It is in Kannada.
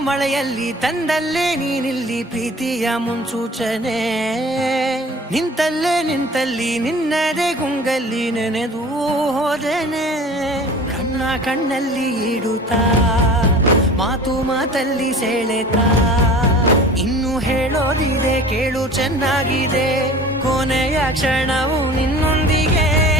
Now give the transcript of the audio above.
ಮಳೆಯಲ್ಲಿ ತಂದಲ್ಲೇ ನೀನಿಲ್ಲಿ ಪ್ರೀತಿಯ ಮುನ್ಸೂಚನೆ. ನಿಂತಲ್ಲಿ ನಿನ್ನದೇ ಗುಂಗಲ್ಲಿ ನೆನೆದು ಹೋದನೆ. ಕಣ್ಣಲ್ಲಿ ಇಡುತ್ತಾ ಮಾತಲ್ಲಿ ಸೆಳೆತಾ ಇನ್ನು ಹೇಳೋದಿದೆ ಕೇಳು ಚೆನ್ನಾಗಿದೆ. ಕೊನೆಯ ಕ್ಷಣವು ನಿನ್ನೊಂದಿಗೆ